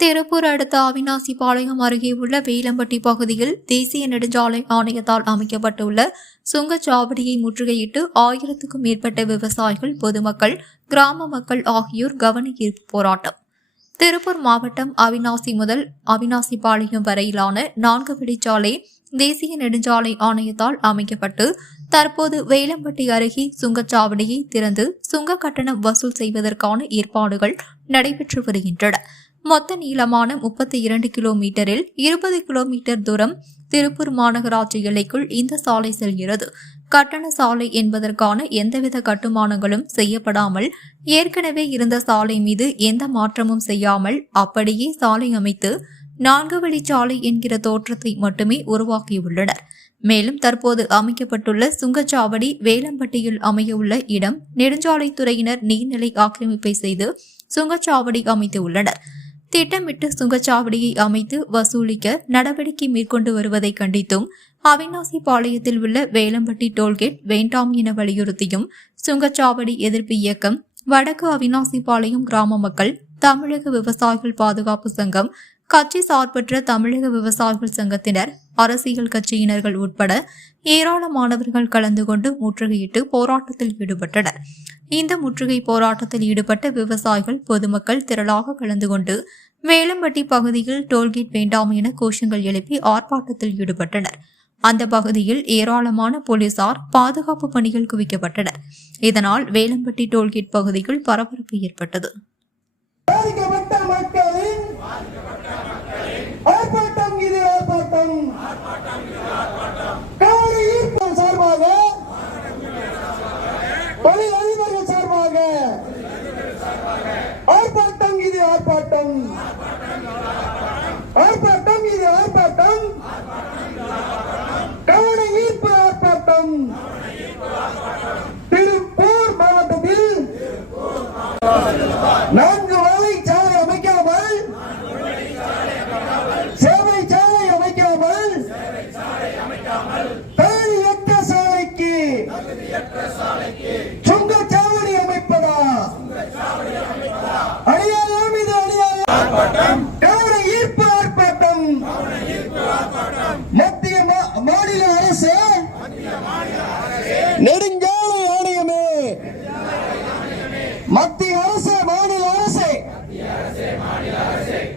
திருப்பூர் அடுத்த அவிநாசிபாளையம் அருகே உள்ள வேலம்பட்டி பகுதியில் தேசிய நெடுஞ்சாலை ஆணையத்தால் அமைக்கப்பட்டுள்ள சுங்கச்சாவடியை முற்றுகையிட்டு 1000க்கும் மேற்பட்ட விவசாயிகள், பொதுமக்கள், கிராம மக்கள் ஆகியோர் கவனஈர்ப்பு போராட்டம். திருப்பூர் மாவட்டம் அவிநாசி முதல் அவிநாசிபாளையம் வரையிலான 4 வழிச்சாலை தேசிய நெடுஞ்சாலை ஆணையத்தால் அமைக்கப்பட்டு தற்போது வேலம்பட்டி அருகே சுங்கச்சாவடியை திறந்து சுங்க கட்டணம் வசூல் செய்வதற்கான ஏற்பாடுகள் நடைபெற்று வருகின்றன. மொத்த நீளமான 32 கிலோமீட்டரில் 20 கிலோமீட்டர் தூரம் திருப்பூர் மாநகராட்சி எல்லைக்குள் இந்த சாலை செல்கிறது. கட்டண சாலை என்பதற்கான எந்தவித கட்டுமானங்களும் செய்யப்படாமல் ஏற்கனவே இருந்த சாலை மீது எந்த மாற்றமும் செய்யாமல் அப்படியே சாலை அமைத்து 4 வழிச்சாலை என்கிற தோற்றத்தை மட்டுமே உருவாக்கியுள்ளனர். மேலும் தற்போது அமைக்கப்பட்டுள்ள சுங்கச்சாவடி வேலம்பட்டியில் அமையவுள்ள இடம் நெடுஞ்சாலைத்துறையினர் நீர்நிலை ஆக்கிரமிப்பை செய்து சுங்கச்சாவடி அமைத்து உள்ளனர். திட்டமிட்டு சுங்கச்சாவடியை அமைத்து வசூலிக்க நடவடிக்கை மேற்கொண்டு வருவதை கண்டித்தும் அவிநாசிபாளையத்தில் உள்ள வேலம்பட்டி டோல்கேட் வேண்டாம் என வலியுறுத்தியும் சுங்கச்சாவடி எதிர்ப்பு இயக்கம், வடக்கு அவிநாசிபாளையம் கிராம மக்கள், தமிழக விவசாயிகள் பாதுகாப்பு சங்கம், கட்சி சார்பற்ற தமிழக விவசாயிகள் சங்கத்தினர், அரசியல் கட்சியினர்கள் உட்பட ஏராளமானவர்கள் கலந்து கொண்டு முற்றுகையிட்டு போராட்டத்தில் ஈடுபட்டனர். இந்த முற்றுகை போராட்டத்தில் ஈடுபட்ட விவசாயிகள், பொதுமக்கள் திரளாக கலந்து கொண்டு வேலம்பட்டி பகுதியில் டோல்கேட் வேண்டாம் என கோஷங்கள் எழுப்பி ஆர்ப்பாட்டத்தில் ஈடுபட்டனர். அந்த பகுதியில் ஏராளமான போலீசார் பாதுகாப்பு பணிகள் குவிக்கப்பட்டனர். இதனால் வேலம்பட்டி டோல்கேட் பகுதியில் பரபரப்பு ஏற்பட்டது. திருப்பூர் மாவட்டத்தில் 4 வழிச்சாலை அமைக்காமல், சேவை சாலை அமைக்காமல், தகுதியற்ற சாலைக்கு சுங்கச்சாவடி அமைப்பதா? அநியாயம், இது அநியாயம். கவன ஈர்ப்பு ஆர்ப்பாட்டம். மத்திய மாநில அரசு நெடுஞ்சாலை ஆணையமே, மத்திய அரசு, மாநில அரசு,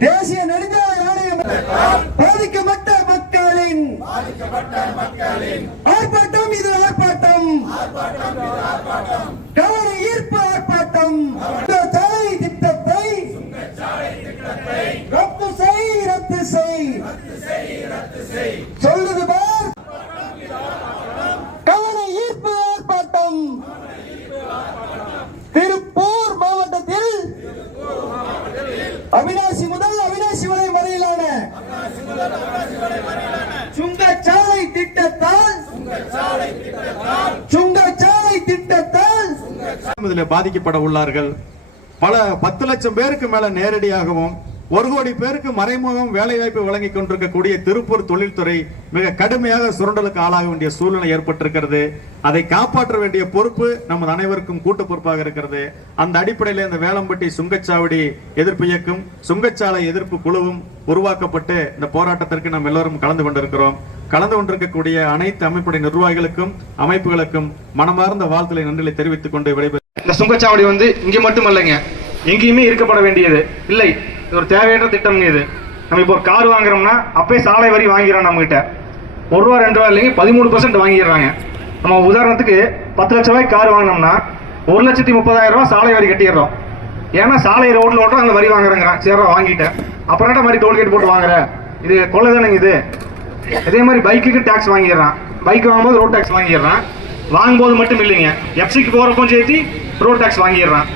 தேசிய நெடுஞ்சாலை ஆணையம், பாதிக்கப்பட்ட மக்களின் ஆர்ப்பாட்டம். இது ஆர்ப்பாட்டம், கவன ஈர்ப்பு ஆர்ப்பாட்டம். சாலை திட்டத்தை ரத்து செய், ரத்து செய் சொல்லுது பார். கவன ஈர்ப்பு ஆர்ப்பாட்டம். திருப்பூர் மாவட்டத்தில் அவிநாசி முதல் அவிநாசிபாளையம் வரையிலான சுங்கச்சாலை திட்டத்தால் இதில் பாதிக்கப்பட உள்ளார்கள். பல 10 லட்சம் பேருக்கு மேல நேரடியாகவும் 1 கோடி பேருக்கு மறைமுகம் வேலைவாய்ப்பு வழங்கிக் கொண்டிருக்கக்கூடிய திருப்பூர் தொழில்துறை மிக கடுமையாக சுரண்டலுக்கு ஆளாக வேண்டிய சூழ்நிலை ஏற்பட்டிருக்கிறது. அதை காப்பாற்ற வேண்டிய பொறுப்பு நமது அனைவருக்கும் கூட்டு பொறுப்பாக இருக்கிறது. அந்த அடிப்படையில் இந்த வேலம்பட்டி சுங்கச்சாவடி எதிர்ப்பு இயக்கம், சுங்கச்சாலை எதிர்ப்பு குழுவும் உருவாக்கப்பட்டு இந்த போராட்டத்திற்கு நாம் எல்லோரும் கலந்து கொண்டிருக்கிறோம். கலந்து கொண்டிருக்கக்கூடிய அனைத்து அமைப்புடைய நிர்வாகிகளுக்கும் அமைப்புகளுக்கும் மனமார்ந்த வாழ்த்துக்களை, நன்றிகளை தெரிவித்துக் கொண்டு விடைபெறும். இந்த சுங்கச்சாவடி இங்க மட்டுமல்லங்க, எங்கேயுமே இருக்கப்பட வேண்டியது இல்லை. இது ஒரு தேவையற்ற திட்டம். இது நம்ம இப்போ ஒரு கார் வாங்குறோம்னா அப்பயே சாலை வரி வாங்கிறோம். நம்ம கிட்ட 1 ரூபா 2 ரூபா இல்லைங்க, 13% வாங்கிடுறாங்க. நம்ம உதாரணத்துக்கு 10 லட்ச ரூபாய்க்கு கார் வாங்கினோம்னா 1,30,000 ரூபாய் சாலை வரி கட்டிடுறோம். ஏன்னா சாலை ரோட்ல ஓட்டுறோம், அந்த வரி வாங்குறாங்க. சரி, வாங்கிட்டேன், அப்புறம் மாதிரி டோல்கேட் போட்டு வாங்குற, இது கொள்ளை தானேங்க இது. இதே மாதிரி பைக்குக்கு டாக்ஸ் வாங்கிடுறான். பைக் வாங்கும்போது ரோட் டாக்ஸ் வாங்கிடுறான். வாங்கும்போது மட்டும் இல்லைங்க, எஃப்சிக்கு போறப்போ சேர்த்து ரோட் டாக்ஸ் வாங்கிடுறான்.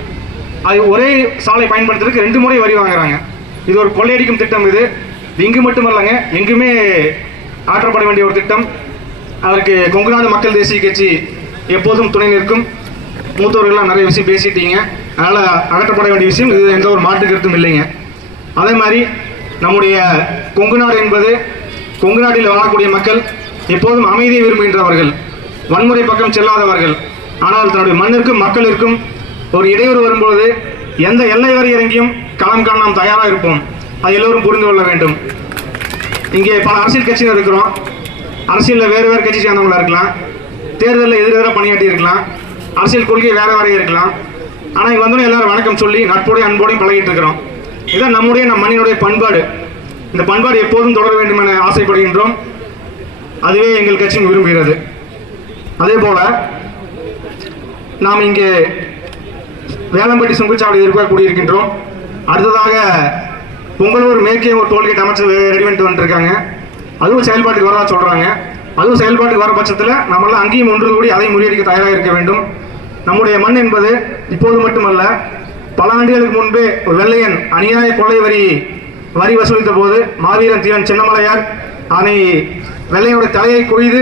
அது ஒரே சாலை பயன்படுத்துறதுக்கு 2 முறை வரி வாங்குறாங்க. இது ஒரு கொள்ளையடிக்கும் திட்டம். இது இங்கு மட்டுமல்லங்க, எங்குமே ஆற்றப்பட வேண்டிய ஒரு திட்டம். அதற்கு கொங்குநாடு மக்கள் தேசிய கட்சி எப்போதும் துணை நிற்கும். மூத்தவர்கள்லாம் நிறைய விஷயம் பேசிட்டீங்க, அதனால அகற்றப்பட வேண்டிய விஷயம் இது, எந்த ஒரு மாற்று கருத்தும் இல்லைங்க. அதே மாதிரி நம்முடைய கொங்குநாடு என்பது, கொங்குநாட்டில் வாழக்கூடிய மக்கள் எப்போதும் அமைதியை விரும்புகின்றவர்கள், வன்முறை பக்கம் செல்லாதவர்கள். ஆனால் தன்னுடைய மண்ணிற்கும் மக்களிற்கும் ஒரு இடையூறு வரும்பொழுது எந்த எல்லை வரை இறங்கியும் களம் காண நாம் தயாராக இருப்போம். அது எல்லோரும் புரிந்து கொள்ள வேண்டும். இங்கே பல அரசியல் கட்சியினர் இருக்கிறோம். அரசியலில் வேறு வேறு கட்சி சேர்ந்தவங்களா இருக்கலாம், தேர்தலில் எதிரெதிராக பணியாற்றி இருக்கலாம், அரசியல் கொள்கை வேற வேற இருக்கலாம். ஆனால் இங்கே வந்தோடனே எல்லாரும் வணக்கம் சொல்லி நட்போடையும் அன்போடையும் பழகிட்டு இருக்கிறோம். இதுதான் நம் மண்ணினுடைய பண்பாடு. இந்த பண்பாடு எப்போதும் தொடர வேண்டும் என ஆசைப்படுகின்றோம். அதுவே எங்கள் கட்சியும் விரும்புகிறது. அதே போல நாம் இங்கே வேலம்பட்டி சுங்கச்சாவடி எதிர்ப்பாக கூடியிருக்கின்றோம். அடுத்ததாக பொங்கலூர் மேற்கே ஒரு டோல்கேட் அமைச்சு ரெடி பண்ணிட்டு வந்துருக்காங்க. அதுவும் செயல்பாட்டுக்கு வரதா சொல்றாங்க. அதுவும் செயல்பாட்டுக்கு வர பட்சத்தில் நம்மளாம் அங்கேயும் ஒன்று கூடி அதை முறியடிக்க தயாராக இருக்க வேண்டும். நம்முடைய மண் என்பது இப்போது மட்டுமல்ல, பல ஆண்டுகளுக்கு முன்பே ஒரு வெள்ளையன் அநியாய கொள்ளை வரி வசூலித்த போது மாவீரன் தீரன் சின்னமலையார் அதனை வெள்ளையோட தலையை கொய்து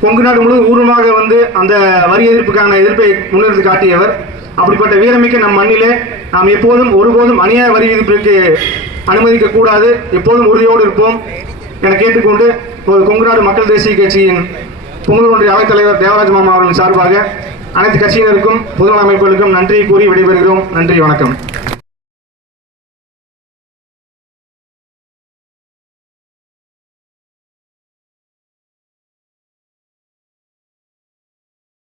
கொங்கு நாடு முழு ஊர்வலமாக வந்து அந்த வரி எதிர்ப்புக்கான எதிர்ப்பை முன்னிறுத்தி காட்டியவர். அப்படிப்பட்ட வீரமிக்க நம் மண்ணிலே நாம் எப்போதும் ஒருபோதும் அநியாய வரி விதிப்பிற்கு அனுமதிக்க கூடாது, எப்போதும் உறுதியோடு இருப்போம் என கேட்டுக்கொண்டு ஒரு கொங்கு நாடு மக்கள் தேசிய கட்சியின் பொங்கலூர் ஒன்றிய அவைத்தலைவர் தேவராஜ் மாமா அவர்களின் சார்பாக அனைத்து கட்சியினருக்கும் பொதுநல அமைப்புகளுக்கும் நன்றி கூறி விடைபெறுகிறோம். நன்றி, வணக்கம்.